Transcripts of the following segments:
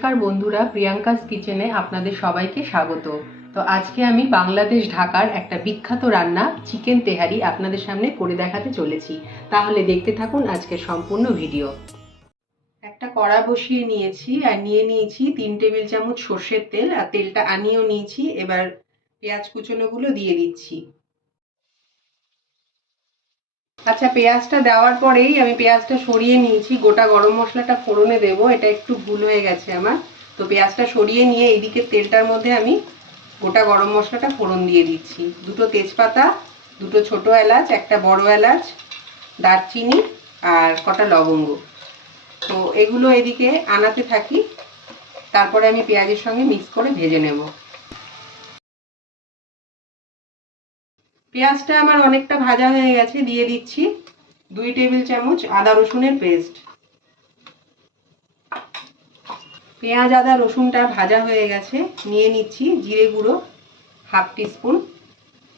নমস্কার বন্ধুরা, প্রিয়াঙ্কাস কিচেনে আপনাদের সবাইকে স্বাগত। তো আজকে আমি বাংলাদেশ ঢাকার একটা বিখ্যাত রান্না, চিকেন তেহারি, আপনাদের সামনে করে দেখাতে চলেছি। তাহলে দেখতে থাকুন আজকের সম্পূর্ণ ভিডিও। একটা কড়া বসিয়ে নিয়েছি আর নিয়ে নিয়েছি তিন টেবিল চামচ সর্ষের তেল, আর তেলটা আনিয়েও নিয়েছি। এবার পেঁয়াজ কুচনোগুলো দিয়ে দিচ্ছি। আচ্ছা পেঁয়াজটা দেওয়ার পরেই আমি পেঁয়াজটা সরিয়ে নিয়েছি। গোটা গরম মশলাটা ফোড়নে দেবো। এটা একটু ভুল হয়ে গেছে আমার। তো পেঁয়াজটা সরিয়ে নিয়ে এইদিকে তেলটার মধ্যে আমি গোটা গরম মশলাটা ফোড়ন দিয়ে দিচ্ছি। দুটো তেজপাতা, দুটো ছোট এলাচ, একটা বড় এলাচ, দারচিনি আর কটা লবঙ্গ। তো এগুলো এদিকে আনাতে থাকি। তারপরে আমি পেঁয়াজের সঙ্গে মিক্স করে ভেজে নেব। পেঁয়াজটা আমার অনেকটা ভাজা হয়ে গেছে, দিয়ে দিচ্ছি দুই টেবিল চামচ আদা রসুনের পেস্ট। পেঁয়াজ, আদা, রসুনটা ভাজা হয়ে গেছে, নিয়ে নিচ্ছি জিরে গুঁড়ো, হাফ টিস্পুন।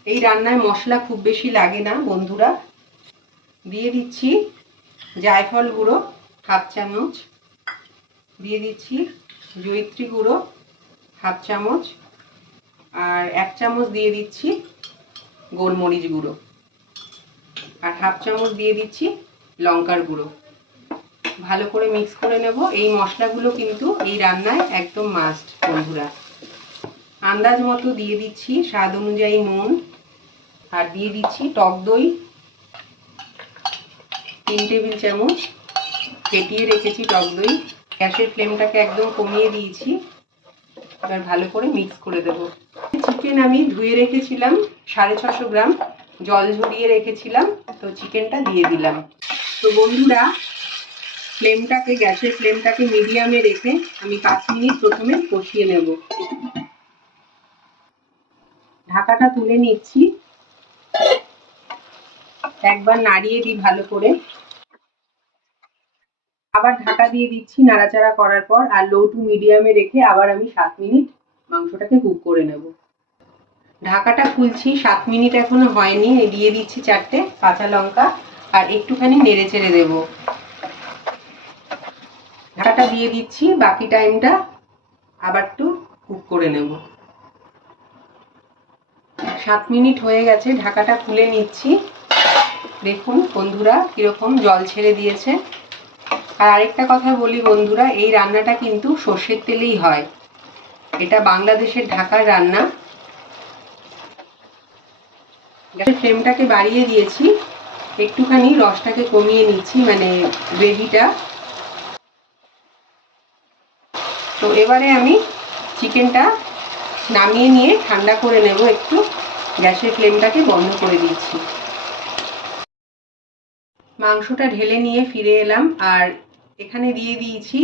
এই রান্নায় মশলা খুব বেশি লাগে না, বন্ধুরা। দিয়ে দিচ্ছি জায়ফল গুঁড়ো, হাফ চামচ। দিয়ে দিচ্ছি জয়িত্রী গুঁড়ো, হাফ চামচ। আর এক চামচ দিয়ে দিচ্ছি গোলমরিচ গুঁড়ো। আর হাফ চামচ দিয়ে দিচ্ছি লঙ্কার গুঁড়ো। ভালো করে মিক্স করে নেব। এই মশলাগুলো কিন্তু এই রান্নায় একদম মাস্ট বন্ধুরা। আন্দাজ মতো দিয়ে দিচ্ছি স্বাদ অনুযায়ী নুন। আর দিয়ে দিচ্ছি টক দই। তিন টেবিল চামচ। ফেটিয়ে রেখেছি টক দই। গ্যাসের ফ্লেমটাকে একদম কমিয়ে দিয়েছি। এবার ভালো করে মিক্স করে দেবো। চিকেন আমি ধুয়ে রেখেছিলাম। সাড়ে ছশো গ্রাম জল ঝরিয়ে রেখেছিলাম, তো চিকেনটা দিয়ে দিলাম। তো বন্ধুরা, ফ্লেমটাকে, গ্যাসের ফ্লেমটাকে মিডিয়ামে রেখে আমি পাঁচ মিনিট প্রথমে কষিয়ে নেব। ঢাকাটা তুলে নিচ্ছি। একবার নাড়িয়ে দিই ভালো করে। আবার ঢাকা দিয়ে দিচ্ছি নাড়াচাড়া করার পর, আর লো টু মিডিয়ামে রেখে আবার আমি সাত মিনিট মাংসটাকে কুক করে নেব। ঢাকাটা খুলছি, সাত মিনিট এখনও হয়নি দিয়ে দিচ্ছি চারটে কাঁচা লঙ্কা, আর একটুখানি নেড়ে চেড়ে দেবো। ঢাকাটা দিয়ে দিচ্ছি, বাকি টাইমটা আবার একটু কুক করে নেব। সাত মিনিট হয়ে গেছে, ঢাকাটা খুলে নিচ্ছি। দেখুন বন্ধুরা কীরকম জল ছেড়ে দিয়েছে। আর আরেকটা কথা বলি বন্ধুরা, এই রান্নাটা কিন্তু সর্ষের তেলেই হয়। এটা বাংলাদেশের ঢাকার রান্না। গ্যাসের ফ্লেমটাকে বাড়িয়ে দিয়েছি। একটুখানি রসটাকে কমিয়ে নিচ্ছি মানে গ্রেভিটা। তো এবারে আমি চিকেনটা নামিয়ে নিয়ে ঠান্ডা করে নেব একটু। গ্যাসের ফ্লেমটাকে বন্ধ করে দিচ্ছি মাংসটা ঢেলে নিয়ে ফিরে এলাম, আর এখানে দিয়ে দিয়েছি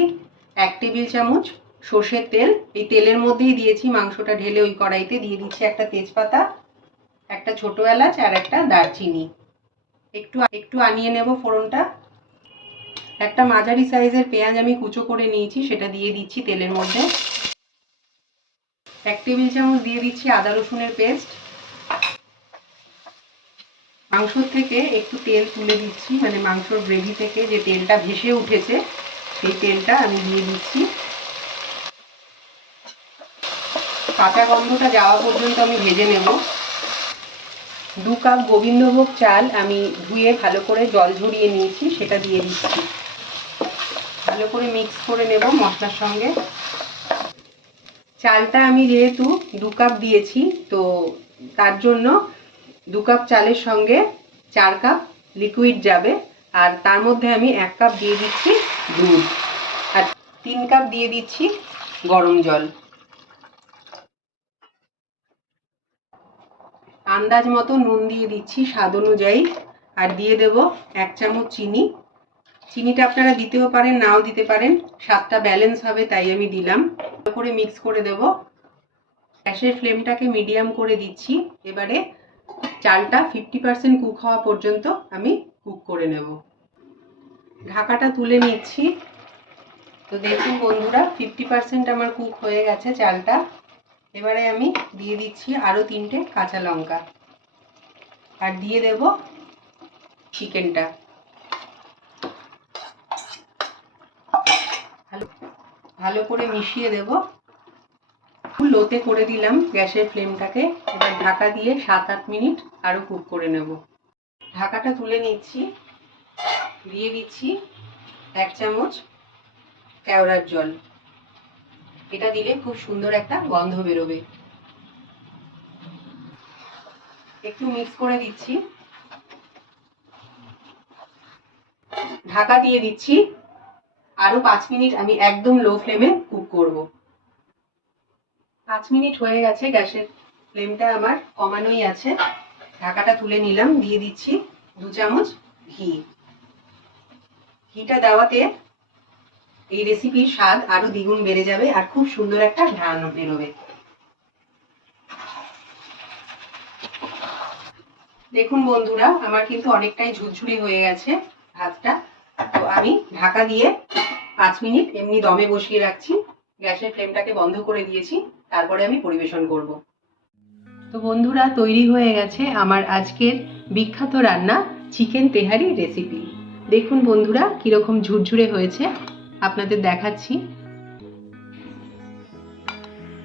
এক টেবিল চামচ সর্ষের তেল। এই তেলের মধ্যেই দিয়েছি মাংসটা, ঢেলে ওই কড়াইতে দিয়ে দিচ্ছি একটা তেজপাতা। একটা ছোট এলাচ আর একটা দারচিনি। একটু একটু আনিয়ে নেব ফোড়নটা। একটা মাঝারি সাইজের পেঁয়াজ আমি কুচো করে নিয়েছি, সেটা দিয়ে দিচ্ছি তেলের মধ্যে। এক টেবিল চামচ দিয়ে দিচ্ছি আদা রসুনের পেস্ট। মাংসর থেকে একটু তেল তুলে দিচ্ছি মানে মাংসর গ্রেভি থেকে যে তেলটা ভেসে উঠেছে, সেই তেলটা আমি দিয়ে দিচ্ছি। কাঁচা গন্ধটা যাওয়া পর্যন্ত আমি ভেজে নেব। দু কাপ গোবিন্দভোগ চাল আমি ধুয়ে ভালো করে জল ঝরিয়ে নিয়েছি, সেটা দিয়ে দিচ্ছি। ভালো করে মিক্স করে নেব মশলার সঙ্গে। চালটা আমি যেহেতু দু কাপ দিয়েছি, তো তার জন্য দু কাপ চালের সঙ্গে চার কাপ লিকুইড যাবে, আর তার মধ্যে আমি এক কাপ দিয়ে দিচ্ছি দুধ। আর তিন কাপ দিয়ে দিচ্ছি গরম জল। আন্দাজ মতো নুন দিয়ে দিচ্ছি স্বাদ অনুযায়ী। আর দিয়ে দেব এক চামচ চিনি। চিনিটা আপনারা দিতেও পারেন, নাও দিতে পারেন। স্বাদটা ব্যালেন্স হবে, তাই আমি দিলাম। করে মিক্স করে দেব। গ্যাসের ফ্লেমটাকে মিডিয়াম করে দিচ্ছি। এবারে চালটা ফিফটি পার্সেন্ট কুক হওয়া পর্যন্ত আমি কুক করে নেব। ঢাকাটা তুলে নিচ্ছি। তো দেখুন বন্ধুরা ফিফটি পার্সেন্ট আমার কুক হয়ে গেছে চালটা। এবারে আমি দিয়ে দিচ্ছি আরও তিনটে কাঁচা লঙ্কা। আর দিয়ে দেব চিকেনটা। ভালো করে মিশিয়ে দেব। লোতে করে দিলাম গ্যাসের ফ্লেমটাকে। এবার ঢাকা দিয়ে সাত আট মিনিট আরও কুক করে নেব। ঢাকাটা তুলে নিচ্ছি। দিয়ে দিচ্ছি এক চামচ কেওড়ার জল। এটা দিলে খুব সুন্দর একটা গন্ধ বেরোবে। একটু মিক্স করে দিচ্ছি। ঢাকা দিয়ে দিচ্ছি। আরও পাঁচ মিনিট আমি একদম লো ফ্লেমে কুক করব। পাঁচ মিনিট হয়ে গেছে, গ্যাসের ফ্লেমটা আমার কমানোই আছে। ঢাকাটা তুলে নিলাম, দিয়ে দিচ্ছি দু চামচ ঘি। ঘিটা দেওয়াতে এই রেসিপির স্বাদ আরও দ্বিগুণ বেড়ে যাবে আর খুব সুন্দর একটা ঘ্রাণ বেরোবে। দেখুন বন্ধুরা, আমার কিন্তু অনেকটাই ঝুরঝুরি হয়ে গেছে ভাতটা। তো আমি ঢাকা দিয়ে পাঁচ মিনিট এমনি দমে বসিয়ে রাখছি, গ্যাসের ফ্লেমটাকে বন্ধ করে দিয়েছি, তারপরে আমি পরিবেশন করব। তো বন্ধুরা, তৈরি হয়ে গেছে আমার আজকের বিখ্যাত রান্না চিকেন তেহারি রেসিপি দেখুন বন্ধুরা, কীরকম ঝুরঝুরে হয়েছে। আপনাদের দেখাচ্ছি।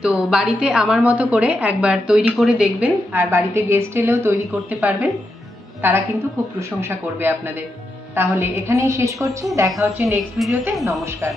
তো বাড়িতে আমার মতো করে একবার তৈরি করে দেখবেন, আর বাড়িতে গেস্ট এলেও তৈরি করতে পারবেন। তারা কিন্তু খুব প্রশংসা করবে আপনাদের। তাহলে এখানেই শেষ করছি। দেখা হচ্ছে নেক্সট ভিডিওতে নমস্কার।